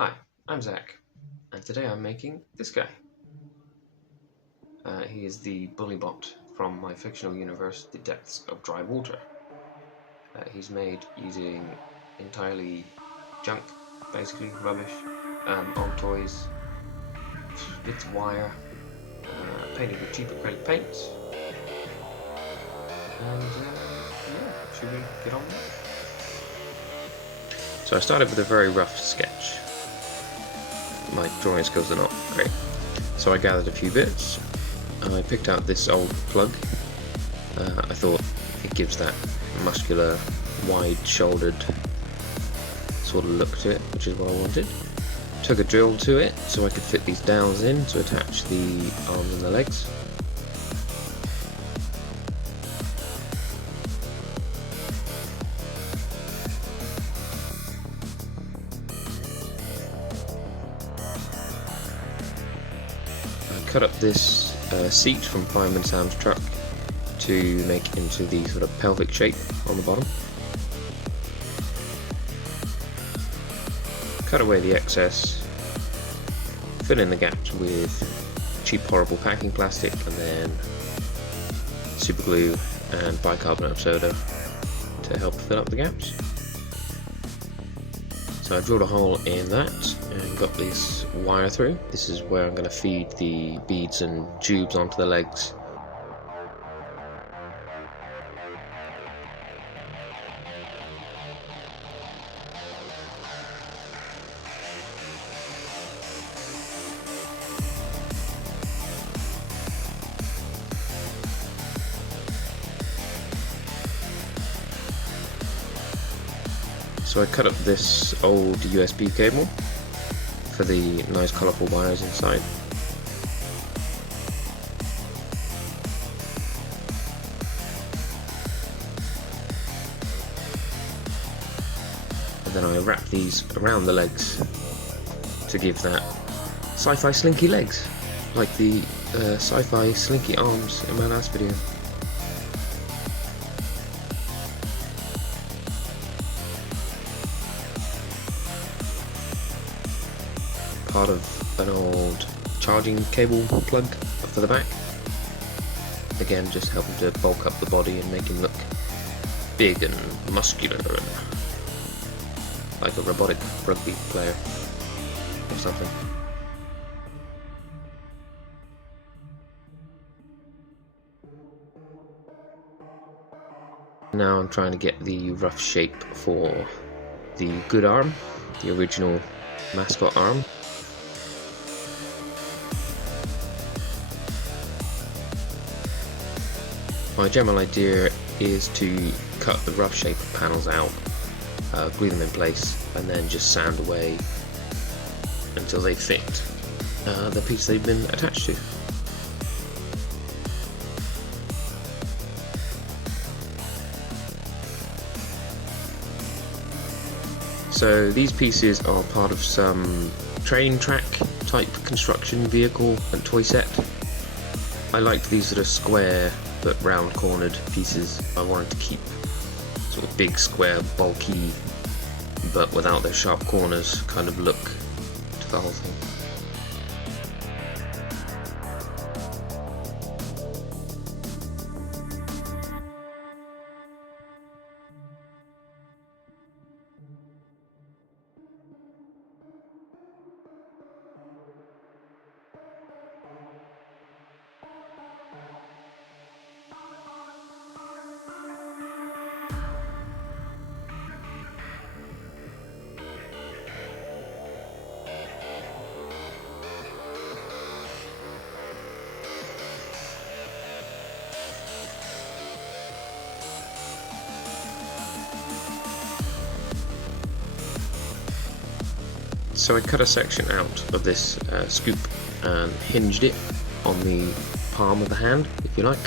Hi, I'm Zach, and today I'm making this guy. He is the bullybot from my fictional universe, The Depths of Drywater. He's made using entirely junk, basically rubbish, old toys, bits of wire, painted with cheap acrylic paints, and yeah, should we get on with it? So I started with a very rough sketch. My drawing skills are not great. So I gathered a few bits. I picked out this old plug. I thought it gives that muscular, wide-shouldered sort of look to it, which is what I wanted. Took a drill to it so I could fit these dowels in to attach the arms and the legs. Cut up this seat from Fireman Sam's truck to make into the sort of pelvic shape on the bottom. Cut away the excess, fill in the gaps with cheap horrible packing plastic and then super glue and bicarbonate of soda to help fill up the gaps. So I drilled a hole in that and got this wire through. This is where I'm going to feed the beads and tubes onto the legs. So I cut up this old USB cable for the nice colourful wires inside. And then I wrap these around the legs to give that sci-fi slinky legs, like the sci-fi slinky arms in my last video. Part of an old charging cable plug for the back. Again, just helping to bulk up the body and make him look big and muscular and like a robotic rugby player or something. Now I'm trying to get the rough shape for the good arm, the original mascot arm. My general idea is to cut the rough shape panels out, glue them in place, and then just sand away until they fit the piece they've been attached to. So these pieces are part of some train track type construction vehicle and toy set. I liked these sort of square but round cornered pieces. I wanted to keep sort of big, square, bulky, but without those sharp corners kind of look to the whole thing. So I cut a section out of this scoop and hinged it on the palm of the hand, if you like.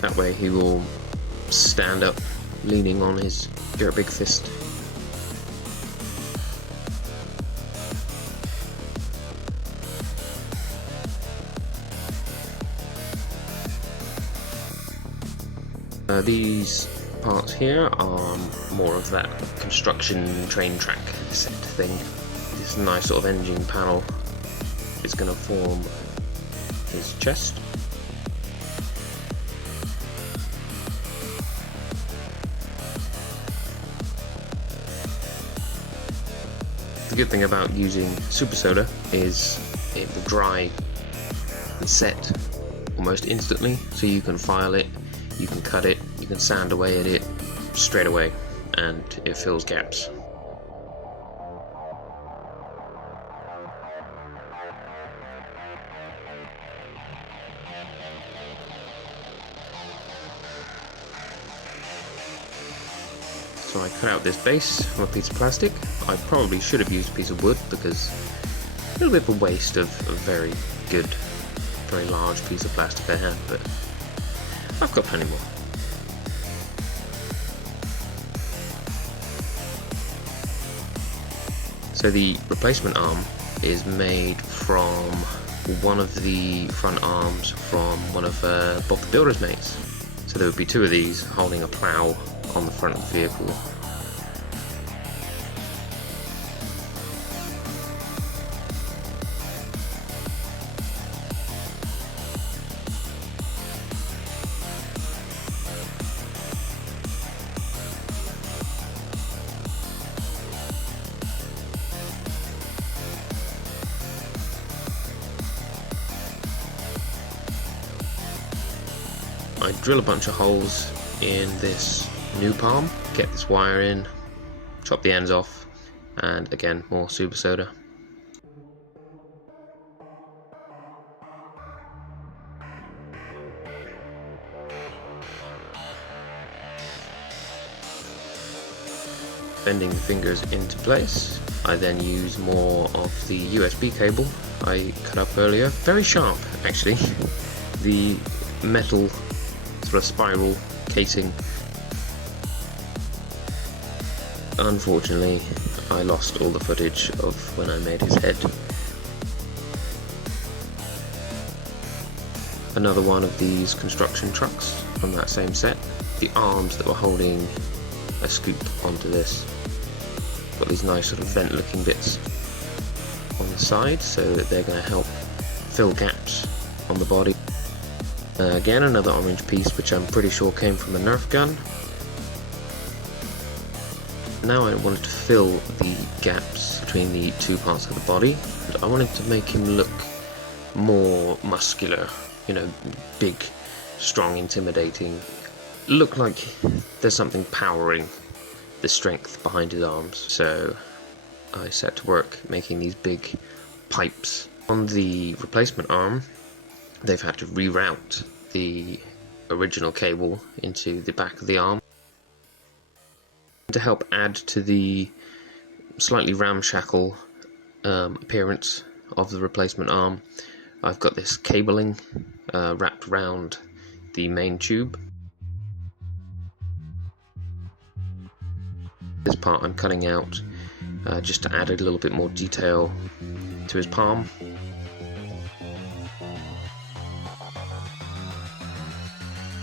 That way he will stand up, leaning on his great big fist. These parts here are more of that construction train track set thing. this nice sort of engine panel is going to form his chest. The good thing about using super soda is it will dry and set almost instantly, so you can file it, you can cut it, you can sand away at it straight away, and it fills gaps. So I cut out this base from a piece of plastic. I probably should have used a piece of wood because a little bit of a waste of a very good, very large piece of plastic I had, but I've got plenty more. So the replacement arm is made from one of the front arms from one of Bob the Builder's mates. So there would be two of these holding a plough on the front of the vehicle. I drill a bunch of holes in this new palm, get this wire in, chop the ends off, and again more super soda. Bending the fingers into place, I then use more of the USB cable I cut up earlier. Very sharp actually. The metal sort of spiral casing. Unfortunately, I lost all the footage of when I made his head. Another one of these construction trucks from that same set. The arms that were holding a scoop onto this. Got these nice sort of vent looking bits on the side so that they're going to help fill gaps on the body. Again, another orange piece which I'm pretty sure came from a Nerf gun. Now I wanted to fill the gaps between the two parts of the body, and I wanted to make him look more muscular, you know, big, strong, intimidating. Look like there's something powering the strength behind his arms. So I set to work making these big pipes. On the replacement arm, they've had to reroute the original cable into the back of the arm. To help add to the slightly ramshackle appearance of the replacement arm, I've got this cabling wrapped around the main tube. This part I'm cutting out just to add a little bit more detail to his palm.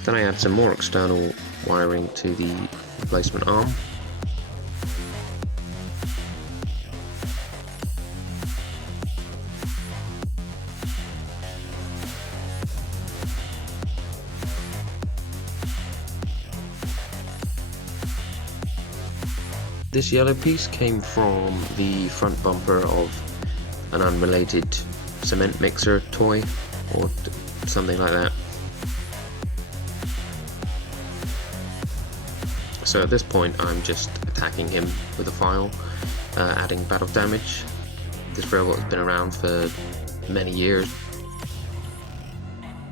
Then I add some more external wiring to the replacement arm. This yellow piece came from the front bumper of an unrelated cement mixer toy or something like that. So at this point I'm just attacking him with a file, adding battle damage. This robot's been around for many years.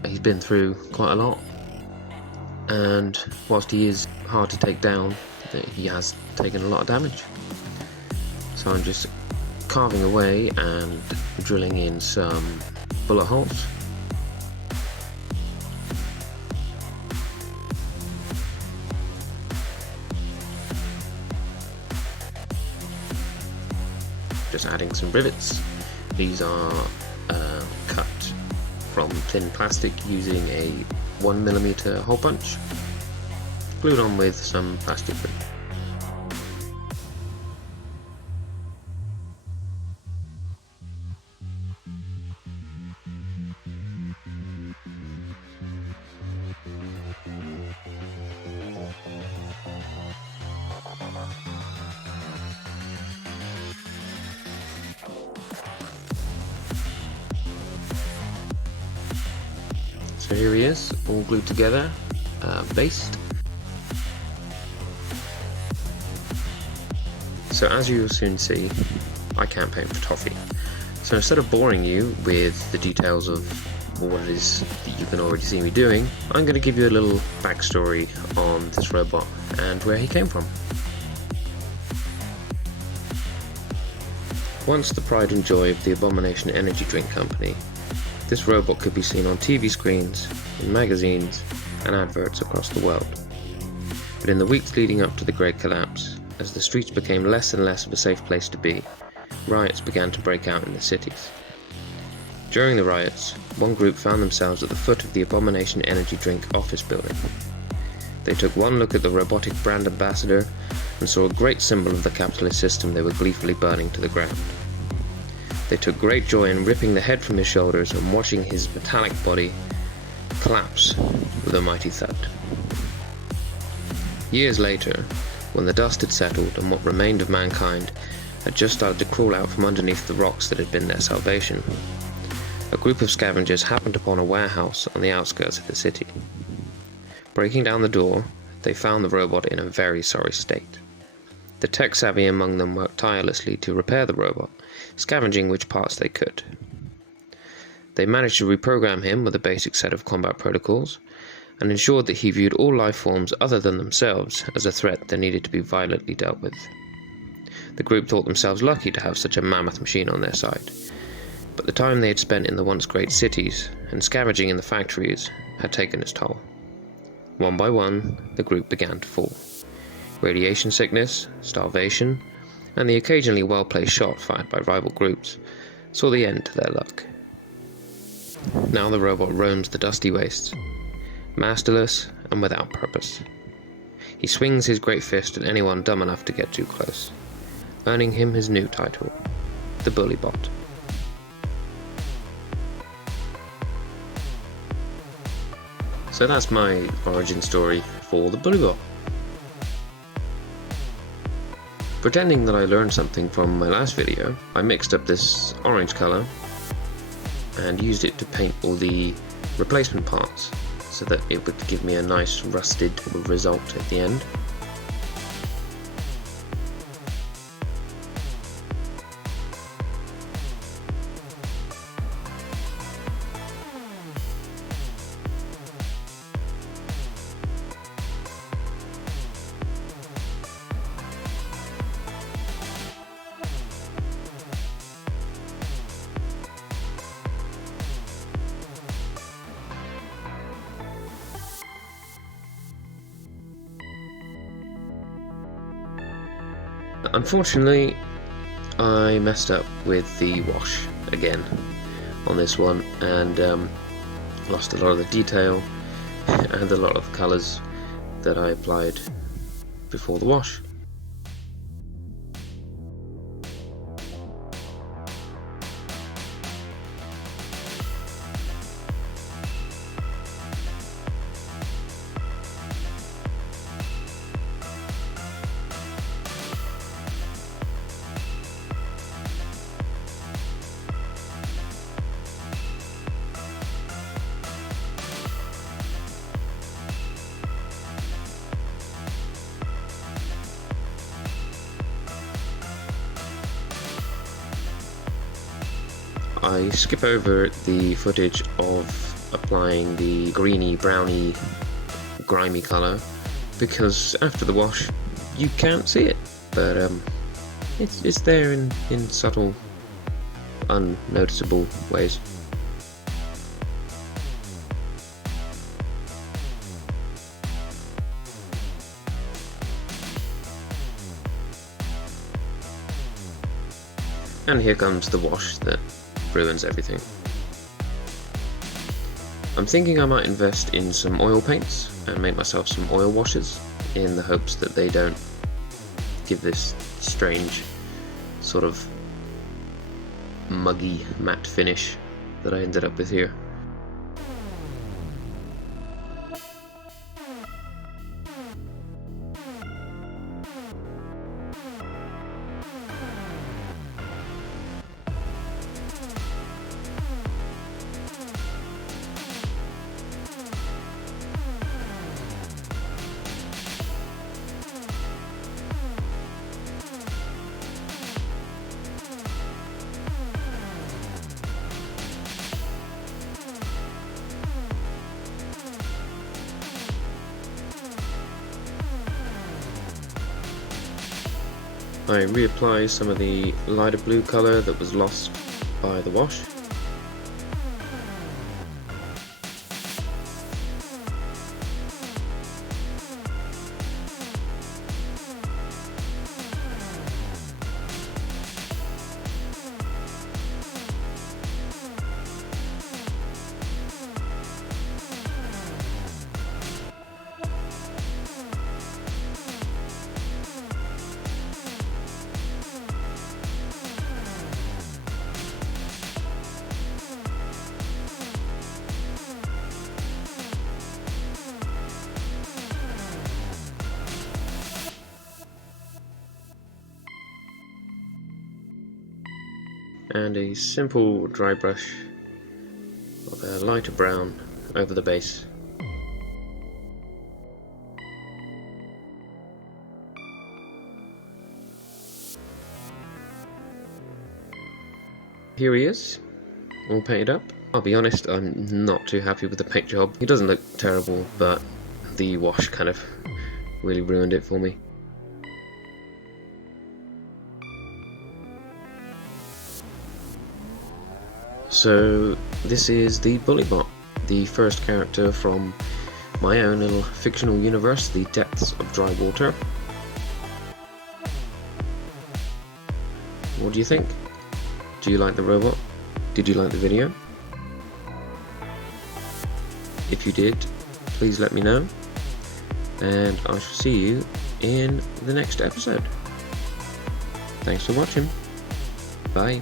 He's been through quite a lot, and whilst he is hard to take down, he has taken a lot of damage. So I'm just carving away and drilling in some bullet holes. Just adding some rivets. These are cut from thin plastic using a 1mm hole punch, glued on with some plastic glue. So here he is, all glued together, based. So as you will soon see, I can't paint for toffee. So instead of boring you with the details of what it is that you can already see me doing, I'm going to give you a little backstory on this robot and where he came from. Once the pride and joy of the Abomination Energy Drink Company, this robot could be seen on TV screens, in magazines, and adverts across the world. But in the weeks leading up to the Great Collapse, as the streets became less and less of a safe place to be, riots began to break out in the cities. During the riots, one group found themselves at the foot of the Abomination Energy Drink office building. They took one look at the robotic brand ambassador and saw a great symbol of the capitalist system they were gleefully burning to the ground. They took great joy in ripping the head from his shoulders and watching his metallic body collapse with a mighty thud. Years later, when the dust had settled and what remained of mankind had just started to crawl out from underneath the rocks that had been their salvation, a group of scavengers happened upon a warehouse on the outskirts of the city. Breaking down the door, they found the robot in a very sorry state. The tech-savvy among them worked tirelessly to repair the robot, scavenging which parts they could. They managed to reprogram him with a basic set of combat protocols, and ensured that he viewed all life forms other than themselves as a threat that needed to be violently dealt with. The group thought themselves lucky to have such a mammoth machine on their side, but the time they had spent in the once great cities and scavenging in the factories had taken its toll. One by one, the group began to fall. Radiation sickness, starvation, and the occasionally well-placed shot fired by rival groups saw the end to their luck. Now the robot roams the dusty wastes, masterless and without purpose. He swings his great fist at anyone dumb enough to get too close, earning him his new title, the Bully Bot. So that's my origin story for the Bully Bot. Pretending that I learned something from my last video, I mixed up this orange colour and used it to paint all the replacement parts so that it would give me a nice rusted result at the end. Unfortunately, I messed up with the wash again on this one and lost a lot of the detail and a lot of the colours that I applied before the wash. I skip over the footage of applying the greeny, browny, grimy colour because after the wash you can't see it, but it's there in subtle, unnoticeable ways. And here comes the wash that ruins everything. I'm thinking I might invest in some oil paints and make myself some oil washes in the hopes that they don't give this strange sort of muggy matte finish that I ended up with here. I reapply some of the lighter blue colour that was lost by the wash. And a simple dry brush of a lighter brown over the base. Here he is, all painted up. I'll be honest, I'm not too happy with the paint job. He doesn't look terrible, but the wash kind of really ruined it for me. So this is the Bullybot, the first character from my own little fictional universe, the Depths of Drywater. What do you think? Do you like the robot? Did you like the video? If you did, please let me know, and I shall see you in the next episode. Thanks for watching. Bye.